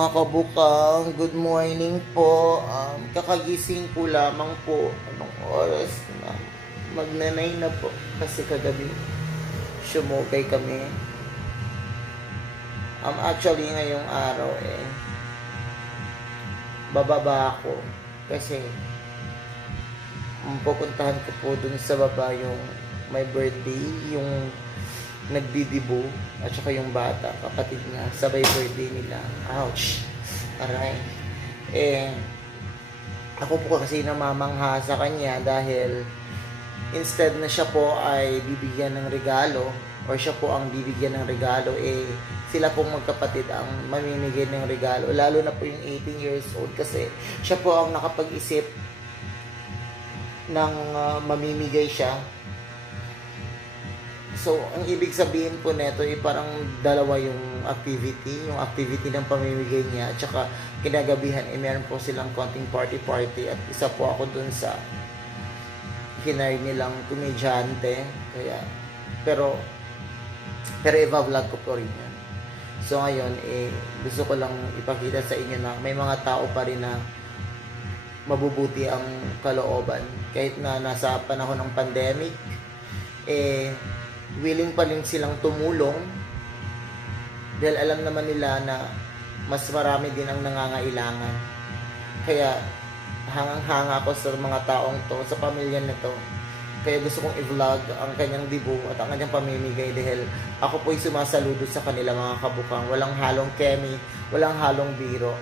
Mga kabukang, good morning po. Kakagising ko lamang po. Anong oras na? Magnanay na po. Kasi kagabi, sumukay kami. Actually, ngayong araw bababa ako. Kasi, pupuntahan ko po dun sa baba yung my birthday, yung nagdidibo at saka yung bata, kapatid niya, sabay birthday nila. Ouch! Aray. Ako po kasi namamangha sa kanya dahil instead na siya po ay bibigyan ng regalo or siya po ang bibigyan ng regalo, sila pong magkapatid ang mamimigay ng regalo. Lalo na po yung 18 years old kasi siya po ang nakapag-isip ng mamimigay siya. So, ang ibig sabihin po nito ay parang dalawa yung activity ng pamimigay niya at saka kinagabihan meron po silang konting party at isa po ako dun sa hinire nilang komedyante. Kaya, pero i-vlog ko po rin yan. So, ngayon, gusto ko lang ipakita sa inyo na may mga tao pa rin na mabubuti ang kalooban. Kahit na nasa panahon ng pandemic, willing pa rin silang tumulong dahil alam naman nila na mas marami din ang nangangailangan. Kaya hangang-hanga ako sa mga taong to, sa pamilya nito. Kaya gusto kong i-vlog ang kanyang dibo at ang kanyang pamimigay dahil ako po'y sumasaludo sa kanila, mga kabukang. Walang halong kemi, walang halong biro.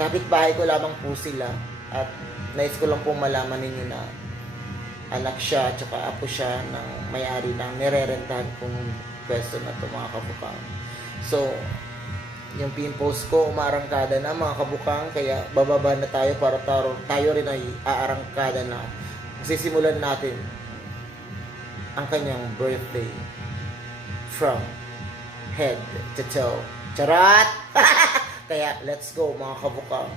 Kapitbahay ko lamang po sila at nais ko lang pong malaman ninyo na anak siya at saka apo siya ng may-ari ng nirerentahan kong pwesto na ito, mga kabukang. So, yung pimples ko umarangkada na, mga kabukang, kaya bababa na tayo para tayo rin ay aarangkada na. Sisimulan natin ang kanyang birthday from head to toe. Charot! Kaya, let's go, mga kabukang.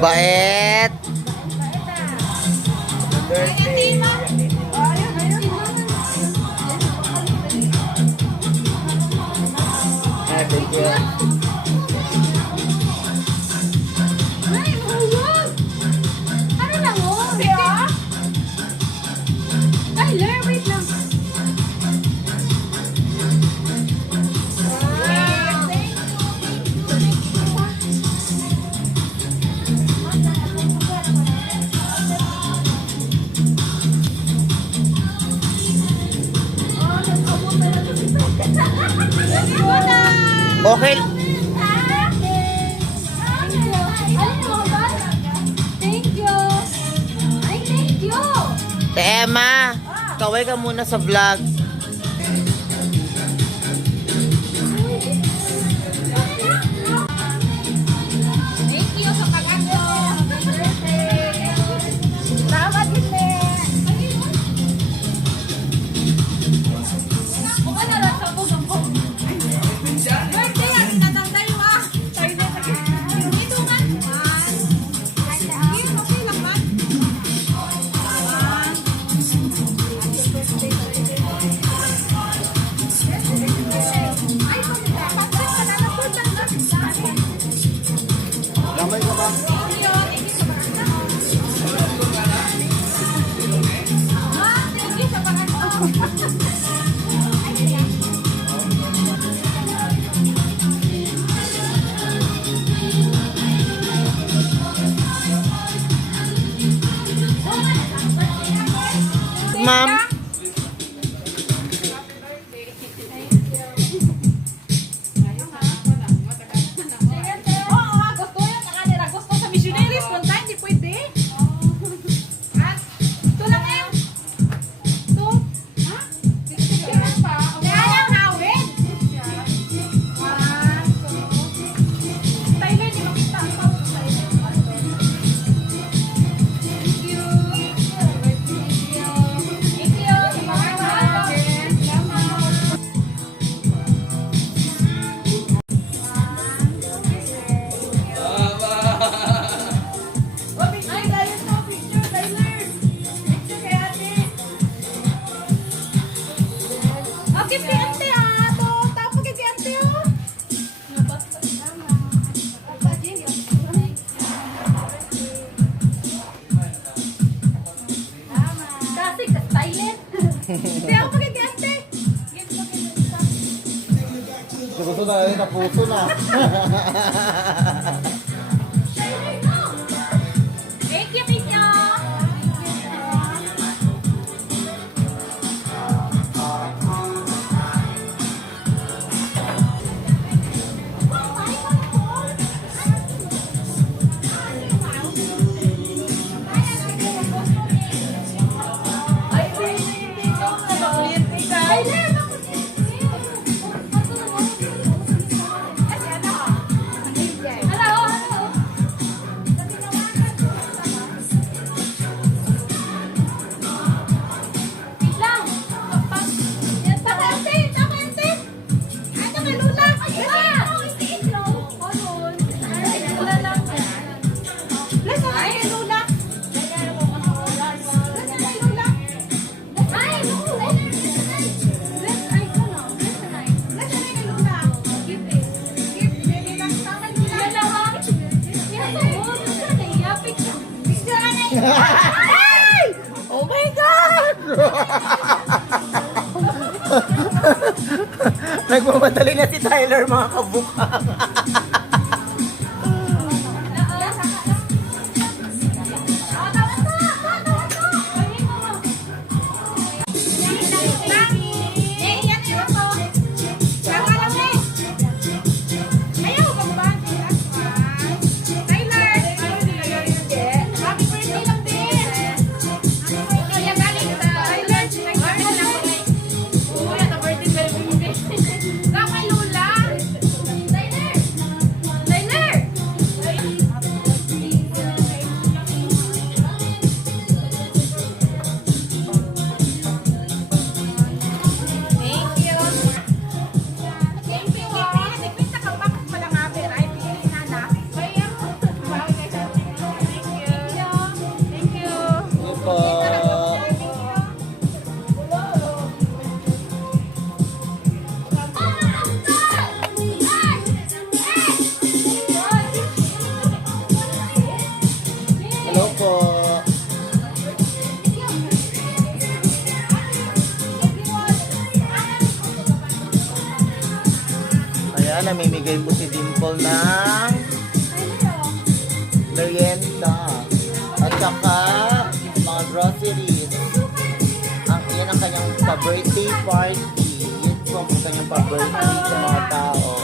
Bait! Birthday. Ah, thank you. Ay, huwag! Ano lang, oh? Tyler, wait lang. Okay. Thank you. Ay, thank you. Te Emma, kaway ka muna sa vlog. Thank you sa pag-ano. Happy birthday. Salamat din, Buka na lang sa puso ko. Birthday, ang tatanda yung Tayo na sa dito man. Sige, okay lang man. Ay, pananapod lang na. Damay ka ba? Thank you. Thank you sa pag-ano. Thank you sa pag-ano. Ma'am, Oo, gusto yun. Nakanira. Gusto sa missionaries. Kung tayo, hindi pwede. At, ito lang eh. Ito. Ha? Kailan pa? Kaya lang hawin. Tyler, di makita ang pao. Thank you. Thank you. Salamat. Ay, tayo to. Picture, Tyler. Picture kay ate. Okay, kay ate to. Tapo kay ate Kasi ka silent. Hindi ako kay ate. gusto na rin, napuso na. Thank you, Tito. Oh my God! Nagmamadali na si Tyler, mga kabukang. Tyler! namimigay po si Dimple ng merienda. At saka, mga groceries. Yan ang kanyang pa-birthday party. Yan po ang kanyang pa-birthday sa mga tao.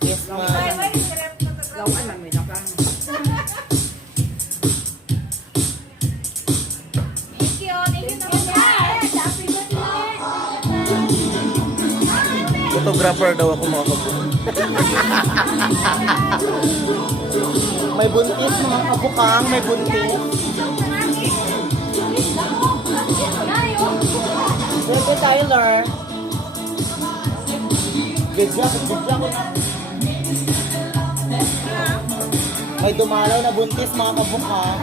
Yes, ma'am. Photographer daw ako mga kabukang. May buntis mga kabukang, may buntis. Pwede Tyler. Bigla ko na. May dumalaw na buntis mga kabukang.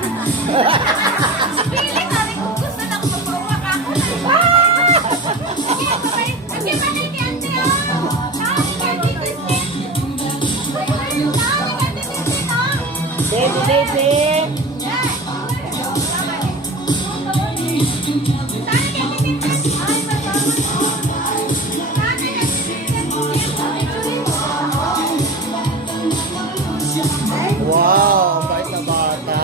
Baby. Wow, ang bait na bata.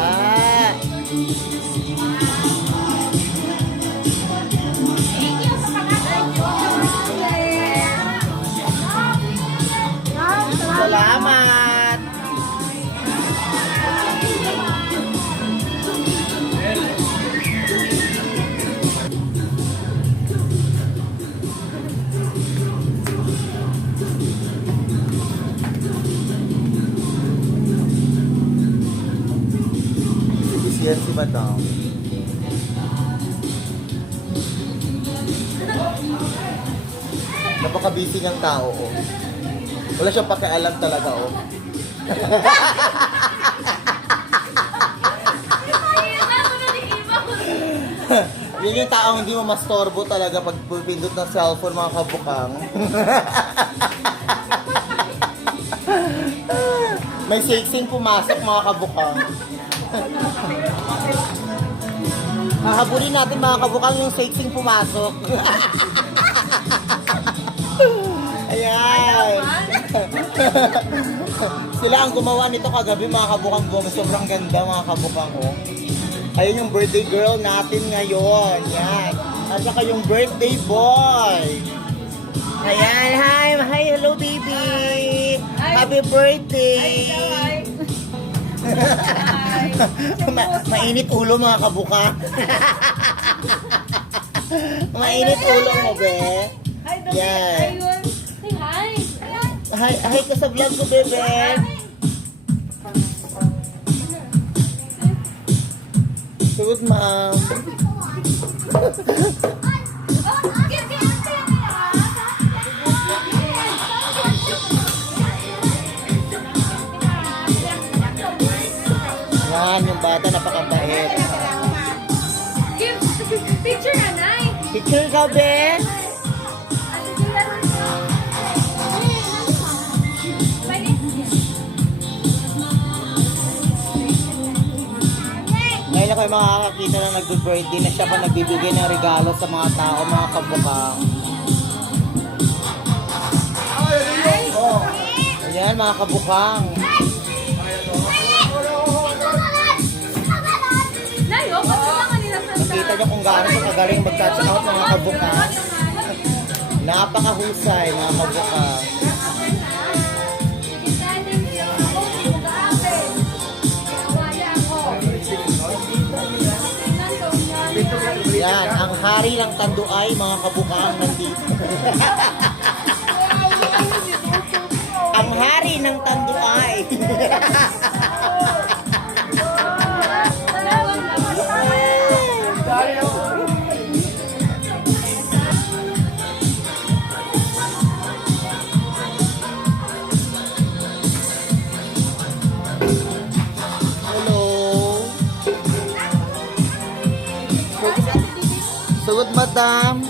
Salamat. Yan si Madam. Napaka-busy ng tao, oh. Wala siyang pakialam talaga, oh. Yun yung taong hindi mo mastorbo talaga pag pindot ng cellphone, mga kabukang. May sexing pumasok, mga kabukang. Hahabulin natin mga kabukang yung sexing pumasok. Ayan. Sila ang gumawa nito kagabi mga kabukang. Sobrang ganda mga kabukang. Oh. Ayun yung birthday girl natin ngayon. Yan. At saka yung birthday boy. Ayan. Hi, hello baby. Happy birthday. Mainit ulo mga kabuka. Mainit ulo mo, be. Yan. Hi ka sa vlog ko, bebe. Good, ma'am. Yan, yung bata napakabait. Picture na, Nay. Picture ka, be? Ngayon ako yung makakakita na nag-good birthday na siya pa nagbibigay ng regalo sa mga tao, mga kabukang. Oh, ayan mga kabukang. Nakita niyo kung gaano siya kagaling mag-touch out mga kabukang. Napakahusay mga kabukang. Yan, ang hari ng Tanduay, mga kabukang nandito. Ang hari ng Tanduay. Sugod, madam.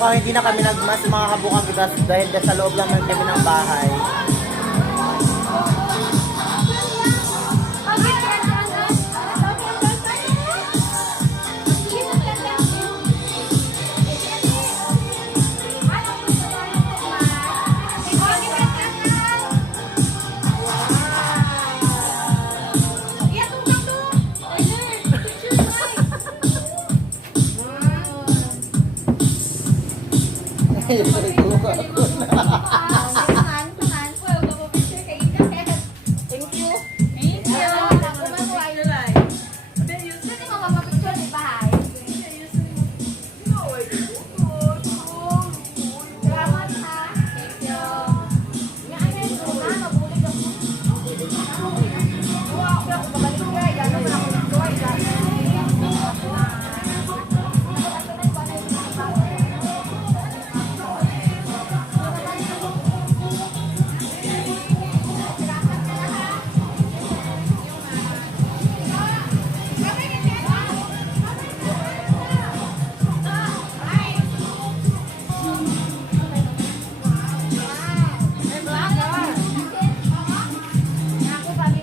kabukang hindi na kami nagmas mga kabukang dahil sa loob lang kami ng bahay.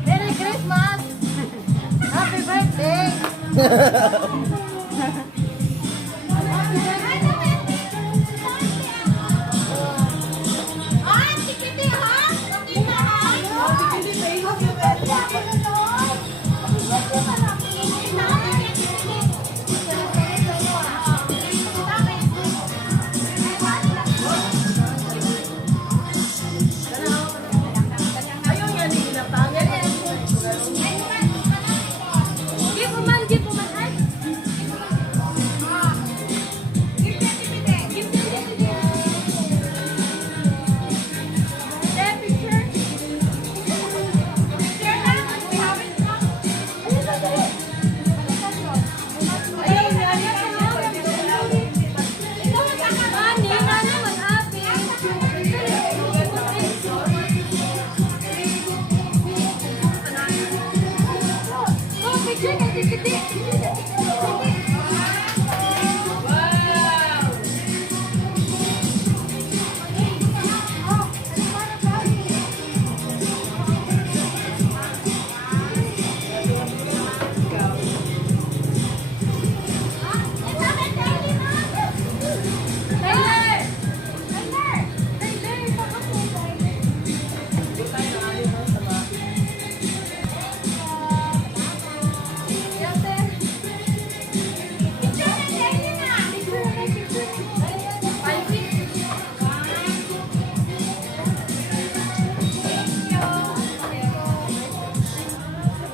Merry Christmas! Happy birthday!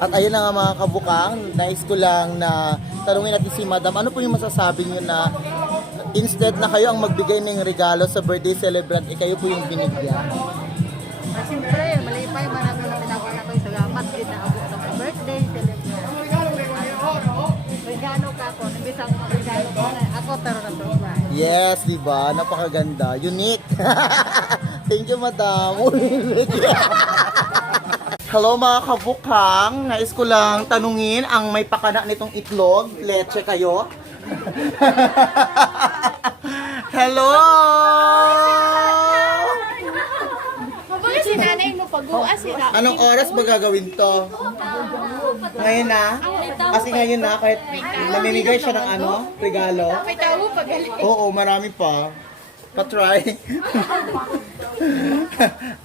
At ayun na nga mga kabukang, nais ko lang na tanungin natin si Madam, ano po yung masasabi niyo na instead na kayo ang magbigay ng regalo sa birthday celebrant, kayo po yung binigyan? Siyempre, malipay man ako na pinagawa ko yung salamat din na ako sa birthday celebration. Regalo ka ako, nabisang regalo ko na ako pero na-surprise. Yes, di ba? Napakaganda. Unique. Thank you, Madam. Hello mga kabukang, nais ko lang tanungin ang may pakana nitong itlog, leche kayo? Hello! Mabuhay si nanay mo pag-uas sila. Anong oras ba gagawin to? Ngayon na? Kasi ngayon na, kahit namimigay siya ng ano, regalo. May tao pagaling. Oo, marami pa. Pa-try.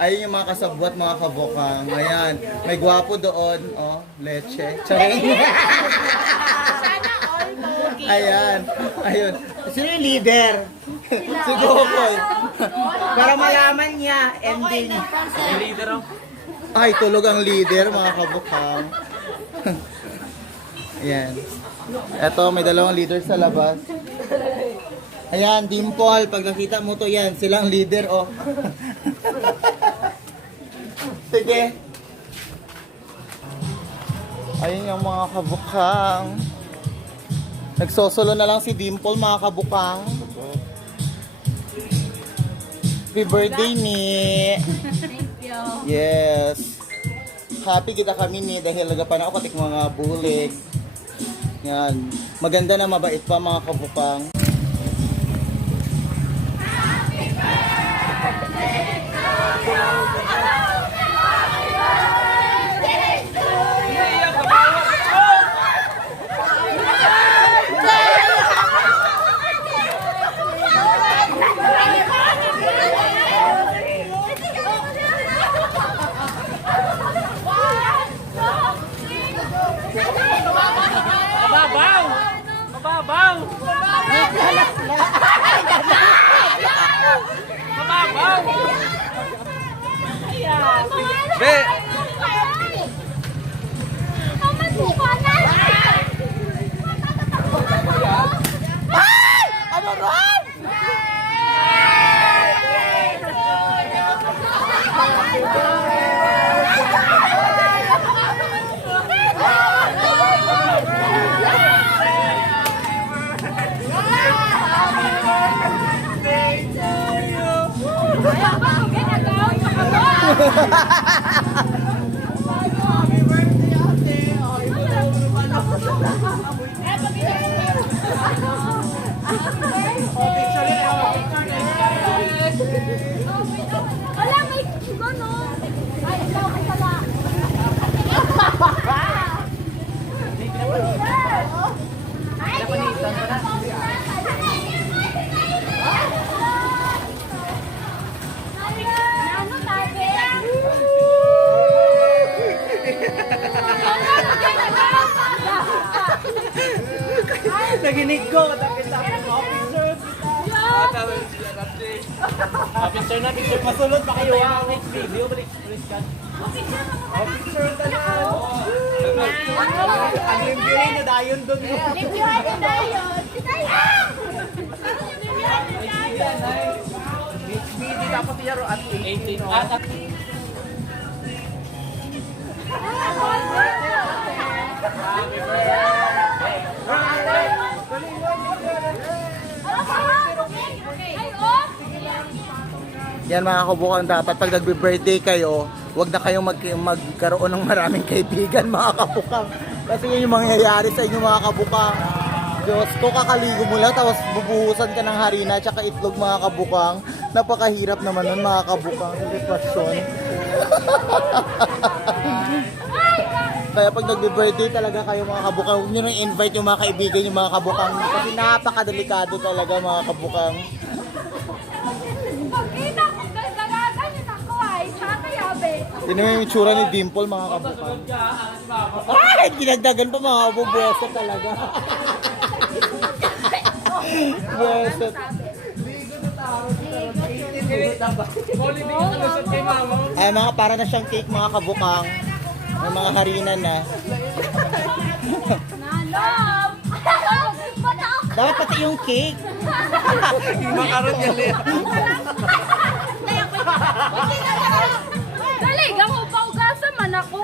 Ayun yung mga kasabwat, mga kabukang. Ayan, may gwapo doon. Oh, leche. Charing. Sana all pogi. Ayan, ayun. Sino yung leader? Si Gokoy. Para malaman niya, ending. Ay, tulog ang leader, mga kabukang. Ayan. Eto, may dalawang leader sa labas. Ayan, Dimple, pag nakita mo to yan, silang leader, oh. Sige. Ayun yung mga kabukang. Nagsosolo na lang si Dimple, mga kabukang. Happy birthday, ni. Thank you. Yes. Happy kita kami ni dahil nagapan ako katik mga bulik. Yan. Maganda na mabait pa mga kabukang. Be! Ano ron? Wala, may ano. Ay, ikaw kay pala. Ano tabi? Naginig ko, tapos officer. Officer na, picture. Masulod pa kayo ha. Next video, balik ka. Officer ka na. Ang limbiri na dayon doon. Limpyohan yung dayon. Si Dayon! Limpyohan yung dayon. Next video, tapos yaro at 18. At Yan mga kabukang, dapat pag nagbe-birthday kayo, wag na kayong magkaroon ng maraming kaibigan mga kabukang. Kasi yun yung mangyayari sa inyo mga kabukang. Diyos ko, kakaligo mo lang tapos bubuhusan ka ng harina at itlog mga kabukang. Napakahirap naman nun mga kabukang sa sitwasyon. Kaya pag nagbe-birthday talaga kayo mga kabukang, huwag nyo nang invite yung mga kaibigan yung mga kabukang. Kasi napakadelikado talaga mga kabukang. Pagkita ko, gagalagan yun ako ay. Tsaka kaya, be. Tignan mo yung itsura ni Dimple mga kabukang. Ay! Dinagdagan pa mga kabubwesa talaga. Bweset. Ay mga para na siyang cake mga kabukang. May mga harina na. Nanom! Dapat pati yung cake. yung makaroon yan eh. Dali, gamo pa ugasan man ako.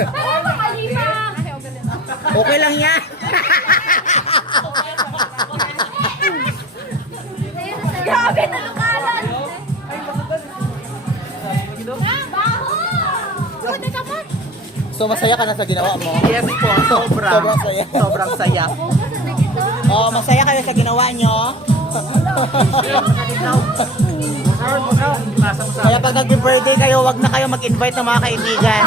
Pero makalima. Okay lang yan. Grabe na lukalan. Baho! Pwede ka pa. So masaya ka na sa ginawa mo? Yes po, sobrang. Sobrang saya. Sobrang saya. Oh, masaya kayo sa ginawa nyo? Kaya pag nag-birthday kayo, wag na kayo mag-invite ng mga kaibigan.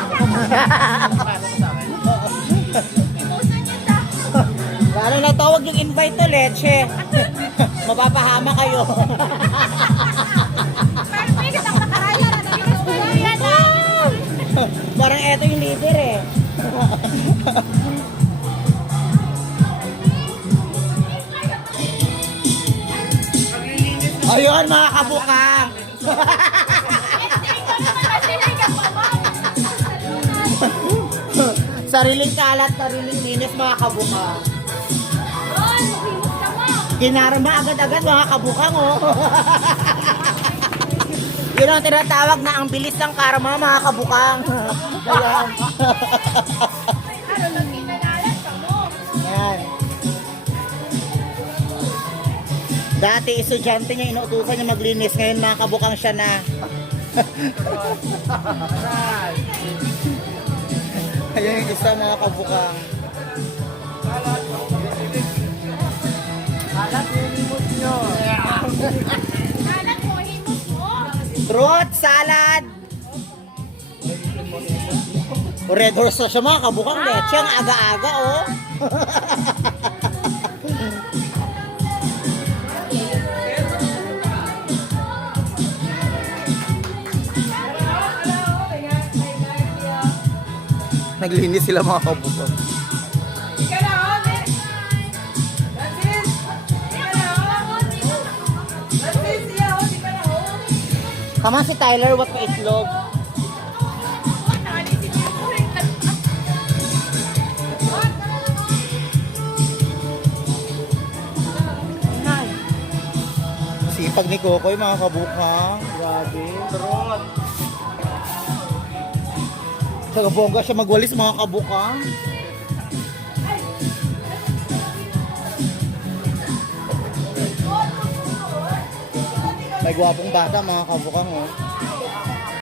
Lalo na to, wag yung invite to, leche. Mapapahama kayo. Perfect ako nakaraya na naging na. Parang eto yung leader eh. Ayun mga kabukang. Sariling kalat, sariling linis mga kabukang. Ginarama agad-agad mga kabukang oh. Yun ang tinatawag na ang bilis ng karma mga kabukang. Ayan. Yan. Dati estudyante niya inuutusan niya maglinis, ngayon mga kabukang siya na. Ayan yung isa mga kabukang. Alat yung limot nyo. Anak mo, himos mo. Fruit salad. Red horse na siya mga kabukang leche. Ang aga-aga oh. Naglinis sila mga kabukang. Tama si Tyler, what pa itlog? pag ni Kokoy, mga kabukang. Grabe. Trot. Sa bongga siya magwalis, mga kabukang. May gwapong bata, mga kabukang, oh.